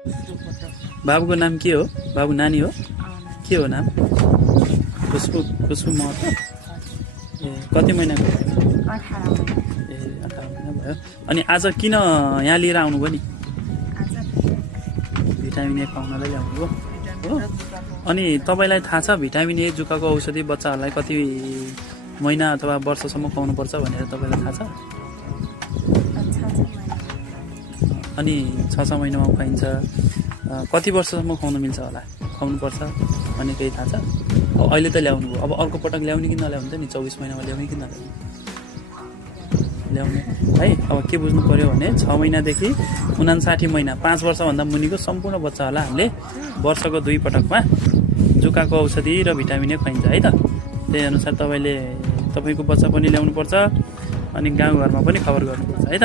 बाबुको नाम के हो? बाबु नानी हो? के हो नाम? खुसबु महतो। ए कति महिनाको? 18 महिना। ए 18 महिना भयो। अनि आज किन यहाँ लिएर आउनुभयो नि? भिटामिन ए खुवाउनलाई ल्याउनु हो? अनि तपाईँलाई थाहा छ भिटामिन ए जुकाको औषधि बच्चाहरूलाई कति महिना अथवा वर्षसम्म खुवाउनुपर्छ भनेर तपाईँलाई थाहा छ? अनि 6 महिनामा खुवाइन्छ। कति वर्षसम्म खुवाउनु मिल्छ होला? खुवाउनुपर्छ भन्ने केही थाहा छ? अहिले त ल्याउनु भयो, अब अर्को पटक ल्याउने कि नल्याउने त नि? 24 महिनामा ल्याउने कि नल्याउने? ल्याउने है। अब के बुझ्नु पर्यो भने 6 महिनादेखि 59 महिना 5 वर्षभन्दा मुनिको सम्पूर्ण बच्चाहरूलाई हामीले वर्षको 2 पटकमा जुकाको औषधि र भिटामिन ए खुवाइन्छ है त। त्यही अनुसार तपाईँको बच्चा पनि ल्याउनुपर्छ अनि गाउँघरमा पनि खबर गर्नुपर्छ है त।